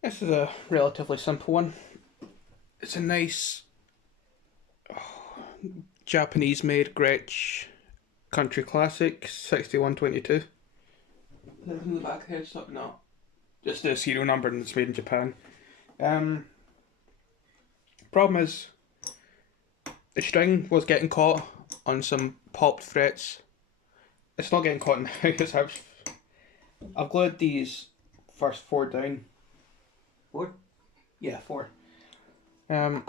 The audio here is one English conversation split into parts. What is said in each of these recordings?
This is a relatively simple one. It's a nice Japanese made Gretsch Country Classic 6122. In the back here, something not. Just the serial number and it's made in Japan. Um, Problem is, the string was getting caught on some popped frets. It's not getting caught now because I've glued these first four down. Four? Yeah, four. Um,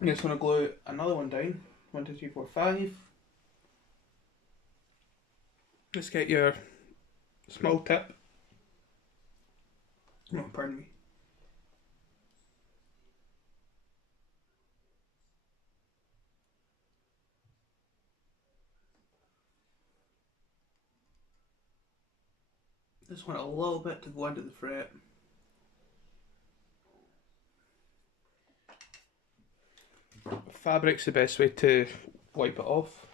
I'm just going to glue another one down. 1, 2, 3, 4, 5. Just get your small tip. No, pardon me. Just want a little bit to go into the fret. Fabric's the best way to wipe it off.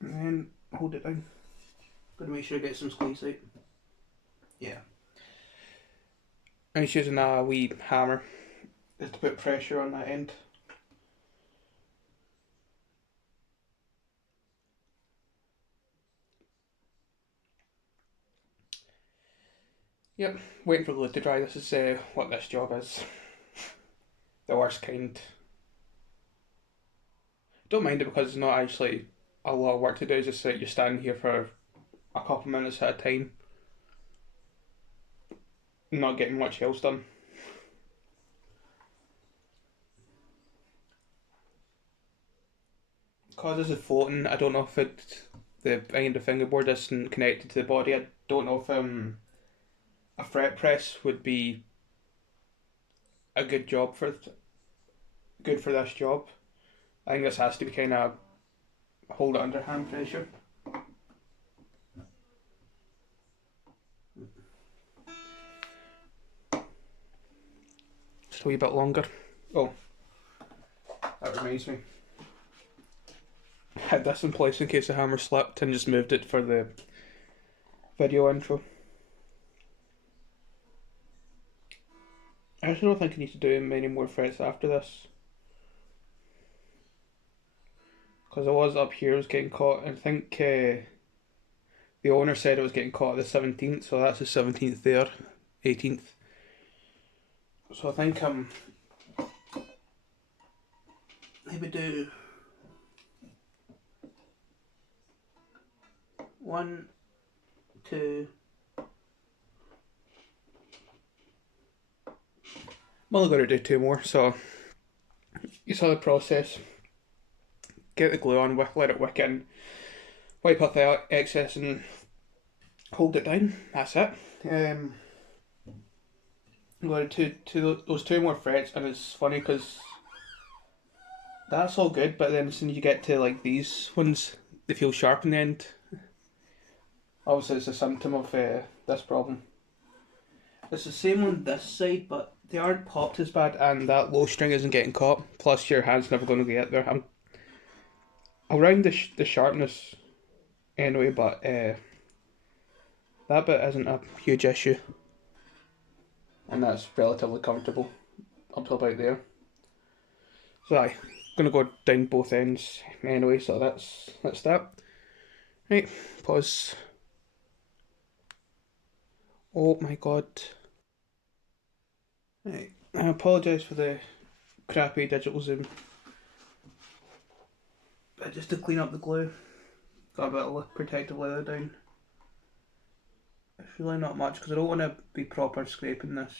And then hold it down. Gotta make sure I get some squeeze out. Yeah. I'm just using a wee hammer just to put pressure on that end. Yep, waiting for the glue to dry. This is what this job is. The worst kind. Don't mind it because it's not actually a lot of work to do. It's just that you're standing here for a couple minutes at a time, not getting much else done. Because this is floating, I don't know if the end of the fingerboard isn't connected to the body. I don't know if a fret press would be a good for this job. I think this has to be kind of hold it under hand pressure. Just a wee bit longer. Oh, that reminds me. I had this in place in case the hammer slipped and just moved it for the video intro. I actually don't think I need to do many more frets after this. Because I was up here, I was getting caught. I think the owner said it was getting caught at the 17th, so that's the 17th there, 18th. So I think maybe do 1, 2. I'm only going to do 2 more, so you saw the process. Get the glue on, let it wick in, wipe up the excess and hold it down. That's it. I'm going to those 2 more frets, and it's funny because that's all good, but then as soon as you get to like these ones, they feel sharp in the end. Obviously, it's a symptom of this problem. It's the same on this side, but they aren't popped as bad, and that low string isn't getting caught. Plus, your hand's never going to get there. I'll round the sharpness anyway, but that bit isn't a huge issue, and that's relatively comfortable up to about there. So I'm gonna go down both ends anyway. So that's that. Right, pause. Oh my god. Right, I apologise for the crappy digital zoom. But just to clean up the glue, got a bit of protective leather down. It's really not much because I don't want to be proper scraping this.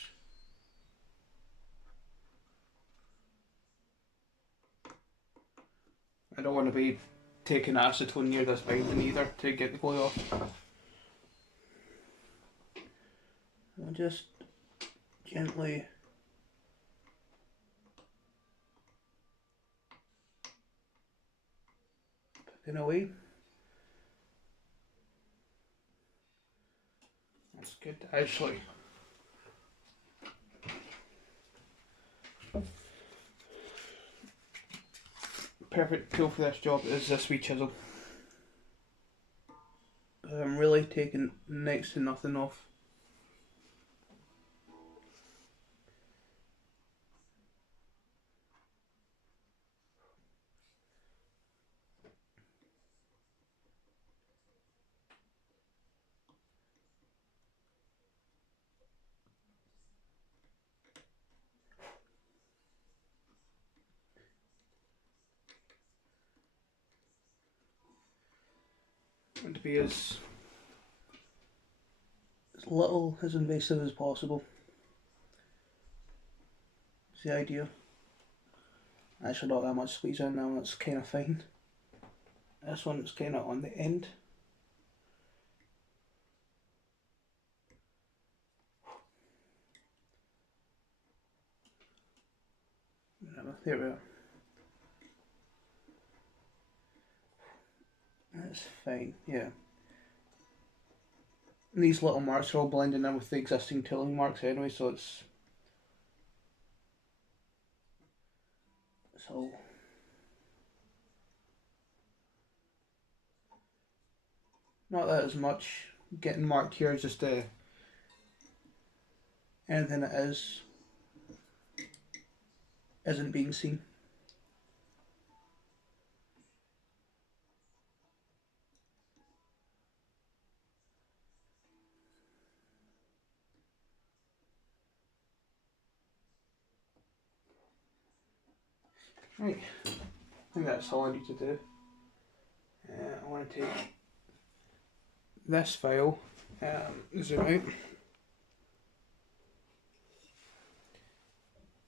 I don't want to be taking acetone near this binding either to get the glue off. I'll just gently picking away. That's good actually. Perfect tool for this job is this wee chisel. I'm really taking next to nothing off. And to be as little, as invasive as possible. Is the idea. Actually not that much squeeze in now, that's kind of fine. This one's kind of on the end. There we are. That's fine, yeah. And these little marks are all blending in with the existing tooling marks anyway, so it's all not that as much getting marked here, just anything that isn't being seen. Right, I think that's all I need to do. I want to take this file, zoom out, get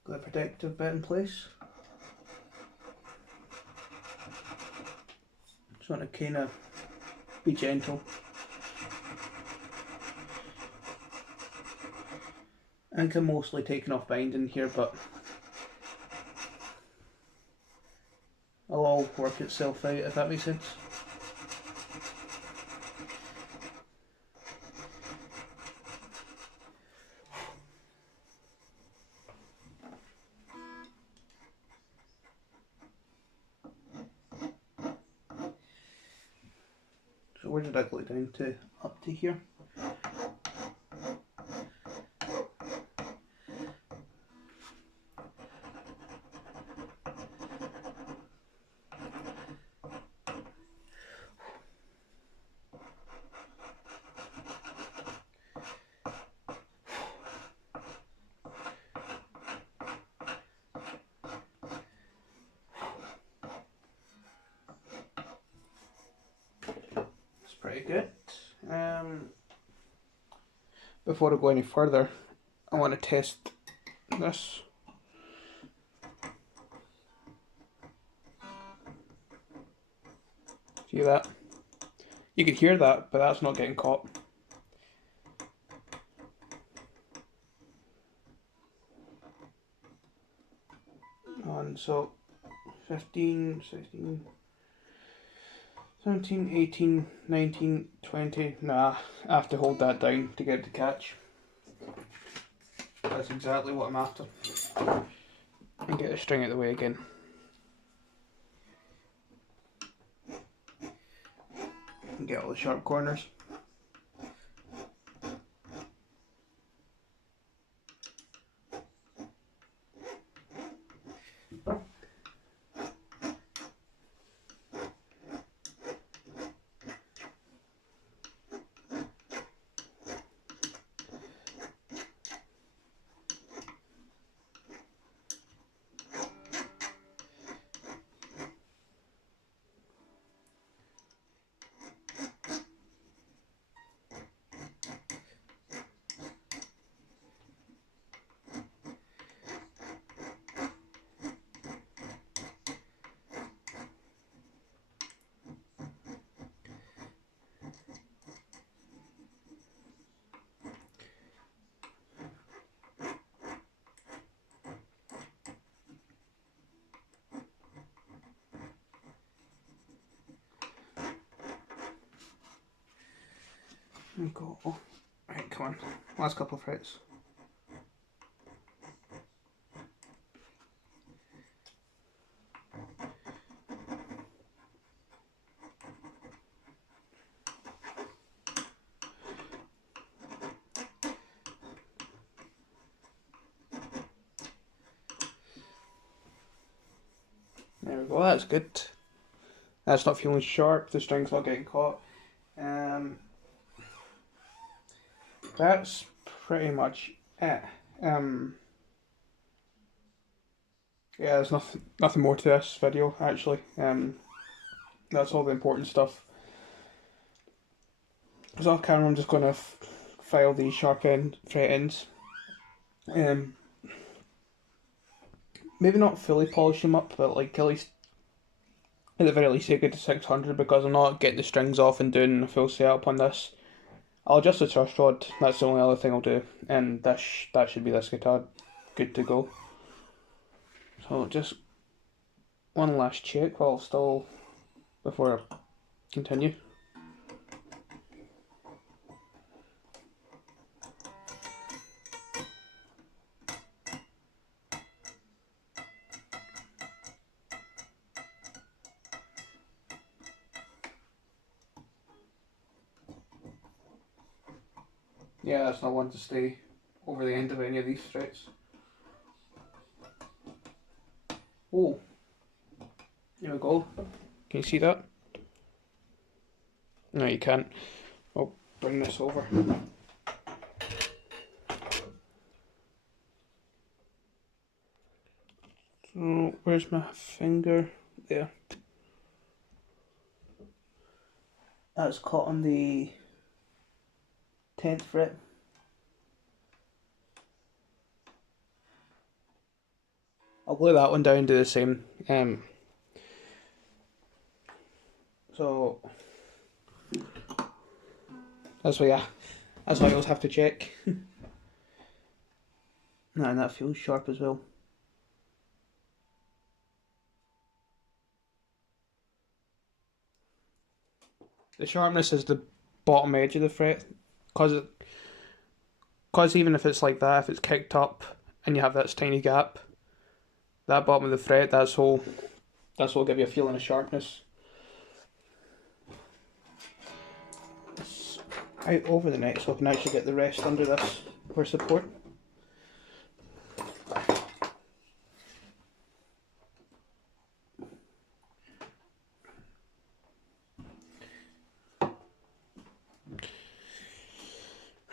the protective bit in place. Just want to kind of be gentle. I think I'm mostly taking off binding here, but it'll all work itself out, if that makes sense. So where did I go down to? Up to here. Pretty good. Before I go any further, I want to test this. See that? You could hear that, but that's not getting caught. And so 15, 16, 17, 18, 19, 20. Nah, I have to hold that down to get it to catch. That's exactly what I'm after. And get the string out of the way again. And get all the sharp corners. Go. Oh, right, come on. Last couple of frets. we go, that's good. That's not feeling sharp, the string's not getting caught. That's pretty much it. Yeah, there's nothing more to this video actually. That's all the important stuff. So off camera I'm just going to file these sharp fret ends. Maybe not fully polish them up, but like at least, at the very least, take it to 600 because I'm not getting the strings off and doing a full setup on this. I'll adjust the truss rod, that's the only other thing I'll do, and that should be this guitar good to go. So just one last check before I continue. Yeah, that's not one to stay over the end of any of these frets. Oh, there we go. Can you see that? No, you can't. I'll bring this over. So, where's my finger? There. That's caught on the 10th fret. I'll glue that one down, do the same. So that's why, yeah, that's why I always have to check. And that feels sharp as well. The sharpness is the bottom edge of the fret, cause even if it's like that, if it's kicked up and you have this tiny gap, that bottom of the fret, that's what will give you a feeling of sharpness. It's out over the neck so I can actually get the rest under this for support.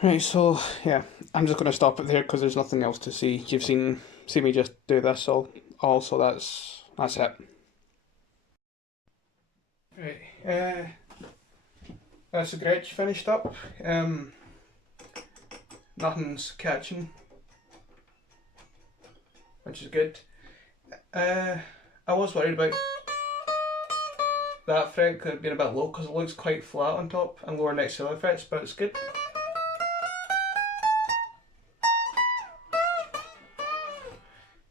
Right, so yeah, I'm just going to stop it there because there's nothing else to see. You've seen me just do this so that's it. Right, that's the Gretsch finished up. Nothing's catching, which is good. I was worried about that fret could have been a bit low because it looks quite flat on top and lower next to the other frets, but it's good.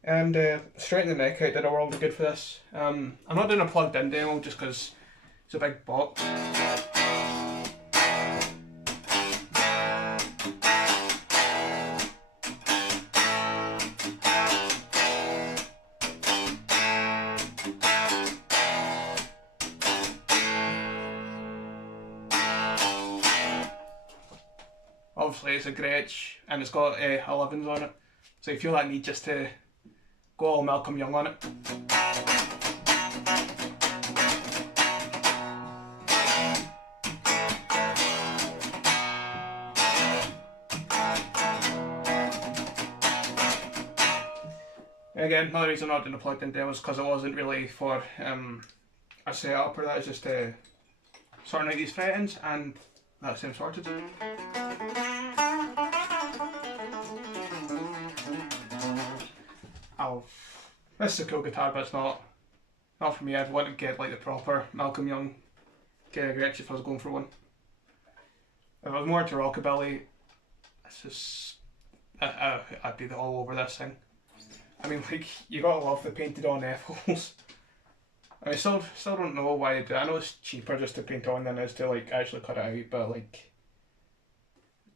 And straightening the neck out did a world of good for this. I'm not doing a plugged in demo just because it's a big box. Obviously it's a Gretsch and it's got 11s on it, so you feel that need just to go all Malcolm Young on it. Again, another reason I'm not doing a plugged in demo is because it wasn't really for a setup or that, it's just sorting out these fret ends and that's them sorted. This is a cool guitar, but it's not for me. I'd want to get like the proper Malcolm Young Gretsch if I was going for one. If I was more into rockabilly, it's just I'd be all over this thing. I mean, like, you gotta love the painted on F-holes. I mean, still don't know why they do it. I know it's cheaper just to paint on than it is to like actually cut it out, but like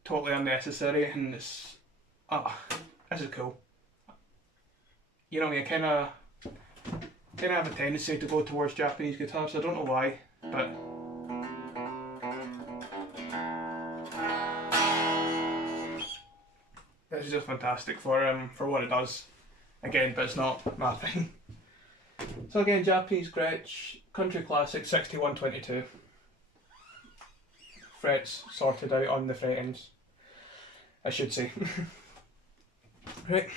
totally unnecessary, and it's this is cool. You know, I kind of have a tendency to go towards Japanese guitars. I don't know why, but this is just fantastic for what it does. Again, but it's not my thing. So again, Japanese Gretsch Country Classic 6122. Frets sorted out on the fret ends, I should say. Right.